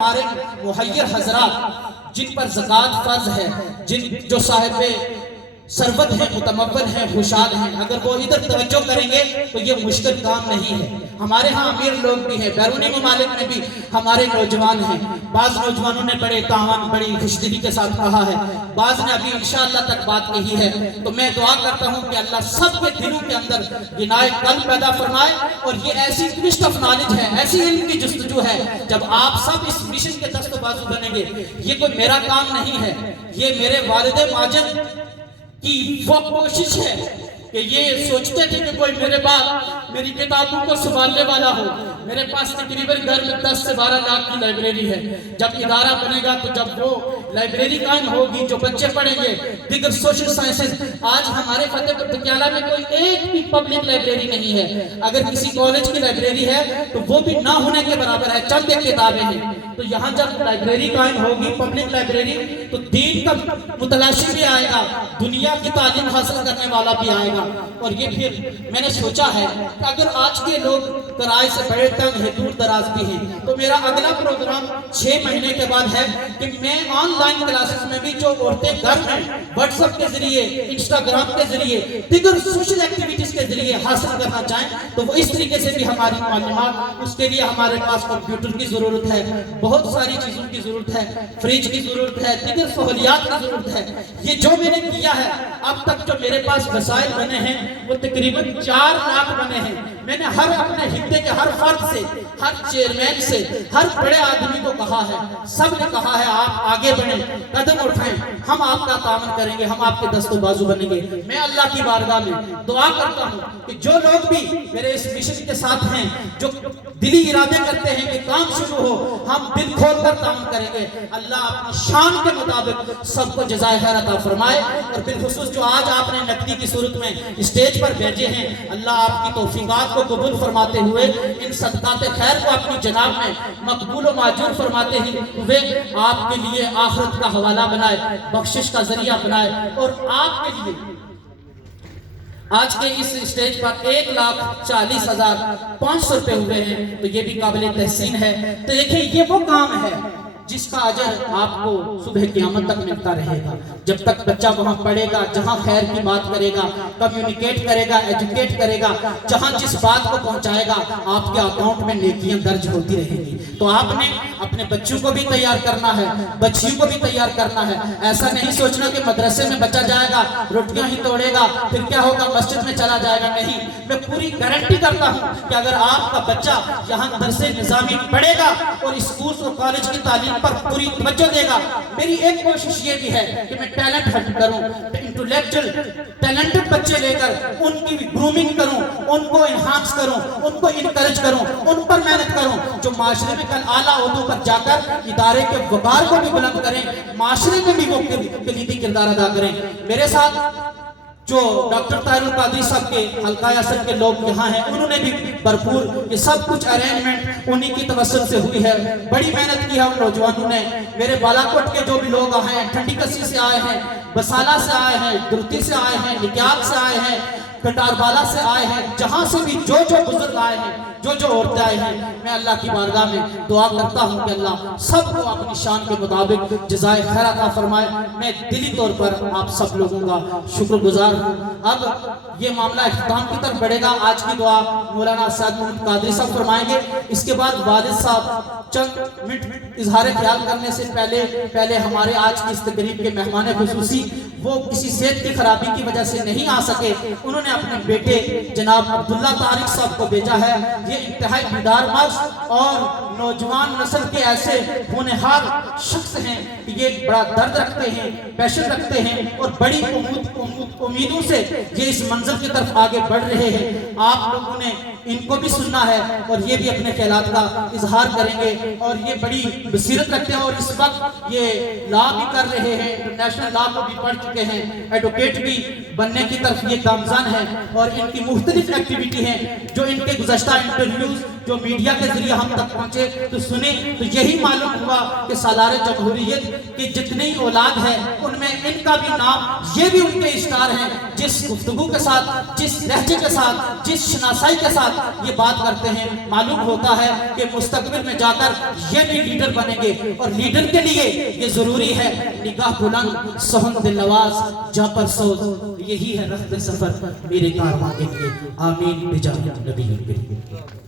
ہمارے محیر حضرات جن پر زکوٰۃ فرض ہے، جو صاحب ثروت ہیں، متمول ہیں، خوشحال ہیں، اگر وہ ادھر توجہ کریں گے تو یہ مشکل کام نہیں ہے۔ ہمارے ہاں امیر لوگ بھی ہیں، بیرونی ممالک میں بھی ہمارے نوجوان ہیں۔ بعض نوجوانوں نے بڑے تعاون، بڑی خوشدلی کے ساتھ کہا ہے، بعض نے ابھی انشاءاللہ تک بات کہی ہے۔ تو میں دعا کرتا ہوں کہ اللہ سب کے دلوں کے اندر غنائے قلب پیدا فرمائے، اور یہ ایسی ٹوسٹ آف نالج ہے، ایسی علم کی جستجو ہے، جب آپ سب اس مشن کے دست و بازو بنیں گے۔ یہ کوئی میرا کام نہیں ہے، یہ میرے والد ماجد کی وہ کوشش ہے کہ یہ سوچتے تھے کہ کوئی میرے بعد میری کتابوں کو سنبھالنے والا ہو۔ میرے پاس تقریباً گھر میں 10 سے 12 لاکھ کی لائبریری ہے۔ جب ادارہ بنے گا تو جب وہ لائبریری قائم ہوگی، جو بچے پڑھیں گے، دیگر سوشل سائنسز، آج ہمارے فتح پور پٹیالہ میں کوئی ایک بھی پبلک لائبریری نہیں ہے۔ اگر کسی کالج کی لائبریری ہے تو وہ بھی نہ ہونے کے برابر ہے، چند ایک کتابیں ہیں۔ تو یہاں جب لائبریری قائم ہوگی، پبلک لائبریری، تو دین کا متلاشی بھی آئے گا، دنیا کی تعلیم حاصل کرنے والا بھی آئے گا۔ اور یہ پھر میں نے سوچا ہے کہ اگر آج کے لوگ کرائے سے بڑے تنگ ہیں، دور دراز بھی ہیں، تو میرا اگلا پروگرام 6 مہینے کے بعد ہے کہ میں آن لائن کلاسز میں بھی جو عورتیں گھر میں واٹس ایپ کے ذریعے، انسٹاگرام کے ذریعے، دیگر سوشل ایکٹیویٹیز کے ذریعے حاصل کرنا چاہیں تو وہ اس طریقے سے بھی ہماری معلومات، اس کے لیے ہمارے پاس کمپیوٹر کی ضرورت ہے، بہت ساری چیزوں کی ضرورت ہے، فریج کی ضرورت ہے، دیگر سہولیات کی ضرورت ہے۔ یہ جو میں نے کیا ہے اب تک، جو میرے پاس وسائل بنے ہیں وہ تقریباً 4 لاکھ بنے ہیں۔ میں نے ہر اپنے خطے کے ہر فرد سے، ہر چیئرمین سے، ہر بڑے آدمی کو کہا ہے، سب نے کہا ہے آپ آگے بڑھیں، قدم اٹھائیں، ہم آپ کا تعاون کریں گے، ہم آپ کے دست و بازو بنیں گے۔ میں اللہ کی بارگاہ میں دعا کرتا ہوں کہ جو لوگ بھی میرے اس مشن کے ساتھ ہیں، جو دلی ارادے کرتے ہیں کہ کام شروع ہو، ہم دل کھول کر تعاون کریں گے۔ اللہ اپنی شان کے مطابق سب کو جزائے خیر عطا فرمائے۔ اور بالخصوص جو آج آپ نے نقدی کی صورت میں اسٹیج پر بھیجے ہیں، اللہ آپ کی توفیقات کو قبول فرماتے ہوئے ان صدقات خیر کو اپنی جناب میں مقبول و ماجور فرماتے ہوئے آپ کے لیے آخرت کا حوالہ بنائے، بخشش کا ذریعہ بنائے، اور آپ کے لیے آج کے اس اسٹیج پر 1,40,500 روپے ہوئے ہیں، تو یہ بھی قابل تحسین ہے۔ تو دیکھیں یہ وہ کام ہے جس کا اجر آپ کو صبح قیامت تک ملتا رہے گا، جب تک بچہ وہاں پڑھے گا، جہاں خیر کی بات کرے گا، کمیونیکیٹ کرے گا، ایجوکیٹ کرے گا، جہاں جس بات کو پہنچائے گا، آپ کے اکاؤنٹ میں نیکیاں درج ہوتی رہیں گی۔ تو آپ نے اپنے بچوں کو بھی تیار کرنا ہے، بچیوں کو بھی تیار کرنا ہے۔ ایسا نہیں سوچنا کہ مدرسے میں بچہ جائے گا، روٹیاں ہی توڑے گا، پھر کیا ہوگا، مسجد میں چلا جائے گا۔ نہیں، میں پوری گارنٹی کرتا ہوں کہ اگر آپ کا بچہ یہاں درس نظامی پڑھے گا اور اسکول اور کالج کی تعلیم پر پوری توجہ دے گا، میری ایک کوشش یہ بھی ہے کہ میں ٹیلنٹ ہنٹ کروں، انٹلیکچل ٹیلنٹڈ بچے لے کر ان کی گرومنگ کروں، ان کو انہانس کروں، ان کو انکریج کروں، ان پر محنت کروں، جو معاشرے میں کل اعلیٰ عہدوں پر جا کر ادارے کے وقار کو بھی بلند کریں، معاشرے میں بھی وہ کلیدی کردار ادا کریں۔ میرے ساتھ جو ڈاکٹر طاہر القادری صاحب کے حلقہ اثر کے لوگ یہاں ہیں، انہوں نے بھی بھرپور یہ سب کچھ ارینجمنٹ انہی کی توسط سے ہوئی ہے، بڑی محنت کی ہے ان نوجوانوں نے۔ میرے بالاکوٹ کے جو بھی لوگ آئے ہیں، ٹھنڈی کسی سے آئے ہیں، بسالہ سے آئے ہیں، درتی سے آئے ہیں، نکیال سے آئے ہیں، کٹار بالا سے آئے ہیں، جہاں سے بھی جو بزرگ آئے ہیں، جو عورتیں آئے ہیں، میں اللہ کی بارگاہ میں دعا کرتا ہوں کہ اللہ سب کو اپنی شان کے مطابق جزائے خیر عطا فرمائے۔ میں دلی طور پر آپ سب لوگوں کا شکر گزار ہوں۔ اب یہ معاملہ اختتام کی طرف بڑھے گا۔ آج کی دعا مولانا سعد محمد قادری صاحب فرمائیں گے، اس کے بعد والد صاحب چند منٹ اظہار خیال کرنے سے پہلے ہمارے آج کی اس تقریب کے مہمان خصوصی، وہ کسی صحت کی خرابی کی وجہ سے نہیں آ سکے، انہوں نے اپنے بیٹے جناب عبداللہ طارق صاحب کو بھیجا ہے۔ یہ انتہائی بیدار مغز اور نوجوان نسل کے ایسے ہونہار شخص ہیں کہ یہ بڑا درد رکھتے ہیں، پیشن رکھتے ہیں، اور بڑی امیدوں سے یہ اس منزل کی طرف آگے بڑھ رہے ہیں۔ آپ لوگوں نے ان کو بھی سننا ہے اور یہ بھی اپنے خیالات کا اظہار کریں گے، اور یہ بڑی بصیرت رکھتے ہیں، اور اس وقت یہ لا بھی کر رہے ہیں، انٹرنیشنل لا کو بھی پڑھ چکے ہیں، ایڈوکیٹ بھی بننے کی طرف یہ گامزن ہیں، اور ان کی مختلف ایکٹیویٹی ہیں جو ان کے گزشتہ انٹرویوز جو میڈیا کے ذریعے ہم تک پہنچے تو سنے تو یہی معلوم ہوا کہ سالار جمہوریت کے جتنی اولاد ہے ان میں ان کا بھی نام، یہ بھی ان کے اسٹار ہیں، جس گفتگو کے ساتھ، جس لہجے کے ساتھ، جس شناسائی کے ساتھ یہ بات کرتے ہیں، معلوم ہوتا ہے کہ مستقبل میں جا کر یہ بھی لیڈر بنیں گے، اور لیڈر کے لیے یہ ضروری ہے نگاہ بلند، سخن دل نواز، جا پر سوز، یہی ہے رخت سفر میرے کارواں کے لیے، آمین بجاہ نبی کریم۔